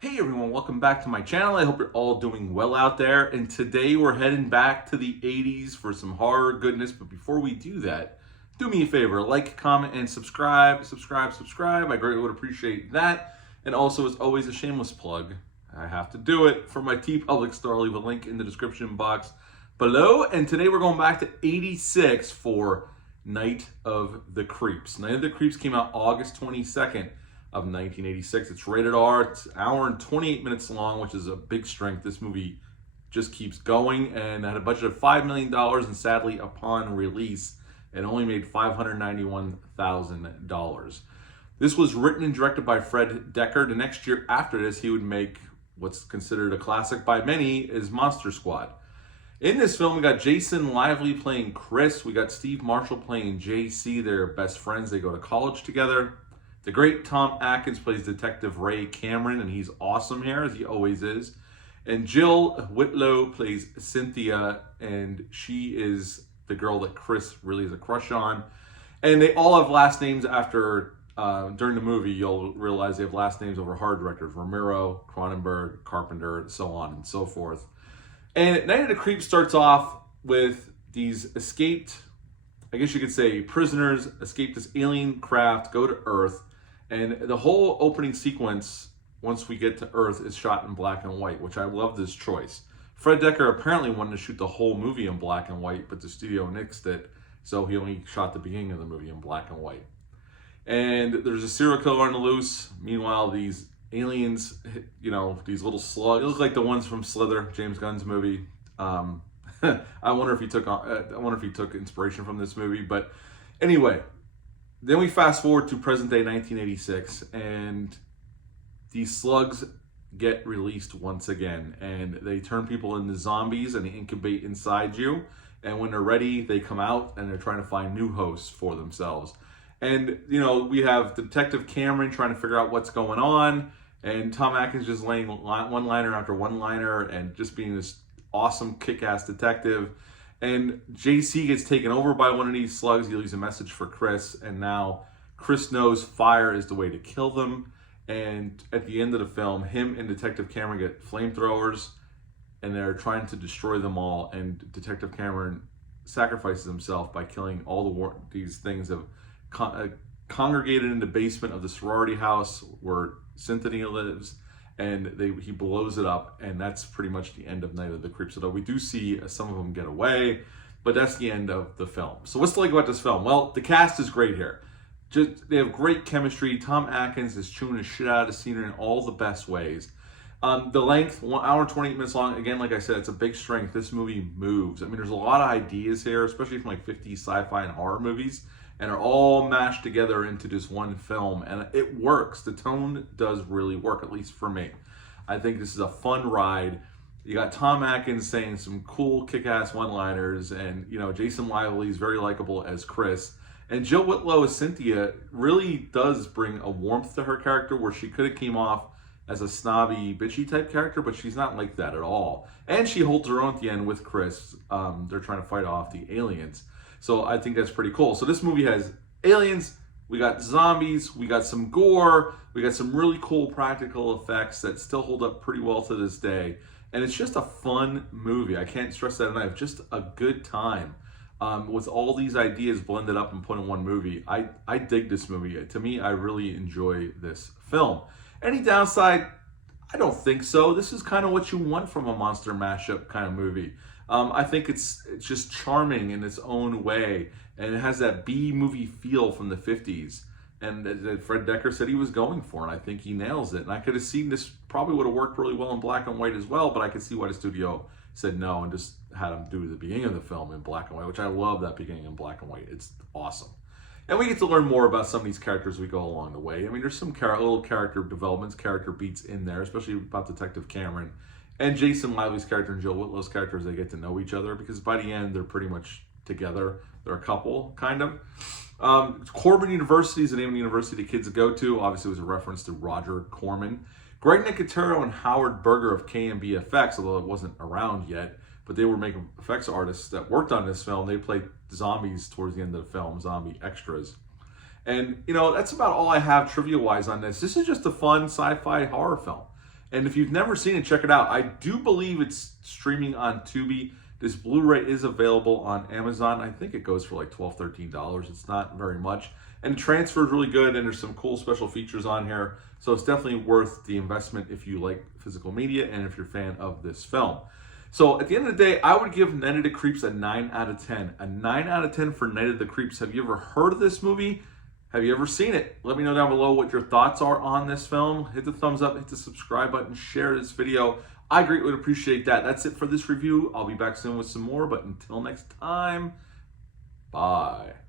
Hey everyone, welcome back to my channel. I hope you're all doing well out there. And today we're heading back to the 80s for some horror goodness. But before we do that, do me a favor, like, comment, and subscribe. Subscribe. I greatly would appreciate that. And also, as always, a shameless plug. I have to do it for my TeePublic store. I'll leave a link in the description box below. And today we're going back to 86 for Night of the Creeps. Night of the Creeps came out August 22nd. Of 1986. It's rated R. It's an hour and 28 minutes long, which is a big strength. This movie just keeps going and had a budget of $5 million, and sadly, upon release, it only made $591,000. This was written and directed by Fred Dekker. The next year after this, he would make what's considered a classic by many, is Monster Squad. In this film, we got Jason Lively playing Chris. We got Steve Marshall playing JC. They're best friends. They go to college together. The great Tom Atkins plays Detective Ray Cameron, and he's awesome here, as he always is. And Jill Whitlow plays Cynthia, and she is the girl that Chris really has a crush on. And they all have last names after, during the movie, you'll realize they have last names over horror directors: Romero, Cronenberg, Carpenter, so on and so forth. And Night of the Creeps starts off with these escaped, I guess you could say, prisoners escape this alien craft, go to Earth. And the whole opening sequence, once we get to Earth, is shot in black and white, which I love this choice. Fred Dekker apparently wanted to shoot the whole movie in black and white, but the studio nixed it, so he only shot the beginning of the movie in black and white. And there's a serial killer on the loose. Meanwhile, these aliens, these little slugs, they look like the ones from Slither, James Gunn's movie. I wonder if he took inspiration from this movie, but anyway. Then we fast forward to present day 1986, and these slugs get released once again, and they turn people into zombies and they incubate inside you. And when they're ready, they come out and they're trying to find new hosts for themselves. And, we have Detective Cameron trying to figure out what's going on, and Tom Atkins just laying one-liner after one-liner and just being this awesome kick-ass detective. And JC gets taken over by one of these slugs. He leaves a message for Chris, and now Chris knows fire is the way to kill them. And at the end of the film, him and Detective Cameron get flamethrowers, and they're trying to destroy them all. And Detective Cameron sacrifices himself by killing all these things that have congregated in the basement of the sorority house where Cynthia lives. And he blows it up, and that's pretty much the end of Night of the Creeps. Although we do see some of them get away, but that's the end of the film. So what's to like about this film? Well, the cast is great here. They have great chemistry. Tom Atkins is chewing the shit out of the scenery in all the best ways. The length, 1 hour and 28 minutes long. Again, like I said, it's a big strength. This movie moves. I mean, there's a lot of ideas here, especially from like 50s sci-fi and horror movies, and are all mashed together into just one film, and it works. The tone does really work, at least for me. I think this is a fun ride. You got Tom Atkins saying some cool kick-ass one-liners, and Jason Lively is very likable as Chris, and Jill Whitlow as Cynthia really does bring a warmth to her character where she could have came off as a snobby, bitchy type character, but she's not like that at all. And she holds her own at the end with Chris. They're trying to fight off the aliens. So I think that's pretty cool. So this movie has aliens, we got zombies, we got some gore, we got some really cool practical effects that still hold up pretty well to this day. And it's just a fun movie. I can't stress that enough. Just a good time. With all these ideas blended up and put in one movie. I dig this movie. To me, I really enjoy this film. Any downside? I don't think so. This is kind of what you want from a monster mashup kind of movie. I think it's just charming in its own way, and it has that B movie feel from the 50s, and that Fred Dekker said he was going for, and I think he nails it. And I could have seen this probably would have worked really well in black and white as well, but I could see why the studio said no and just had him do the beginning of the film in black and white, which I love that beginning in black and white. It's awesome. And we get to learn more about some of these characters as we go along the way. I mean, there's some little character developments, character beats in there, especially about Detective Cameron and Jason Lively's character and Jill Whitlow's character as they get to know each other, because by the end, they're pretty much together. They're a couple, kind of. Corman University is the name of the university the kids go to. Obviously, it was a reference to Roger Corman. Greg Nicotero and Howard Berger of KMB Effects, although it wasn't around yet, but they were making effects artists that worked on this film. They played zombies towards the end of the film, zombie extras. And, that's about all I have trivia-wise on this. This is just a fun sci-fi horror film. And if you've never seen it, check it out. I do believe it's streaming on Tubi. This Blu-ray is available on Amazon. I think it goes for like $12, $13. It's not very much. And the transfer is really good, and there's some cool special features on here. So it's definitely worth the investment if you like physical media and if you're a fan of this film. So at the end of the day, I would give Night of the Creeps a 9 out of 10. A 9 out of 10 for Night of the Creeps. Have you ever heard of this movie? Have you ever seen it? Let me know down below what your thoughts are on this film. Hit the thumbs up, hit the subscribe button, share this video. I greatly would appreciate that. That's it for this review. I'll be back soon with some more, but until next time, bye.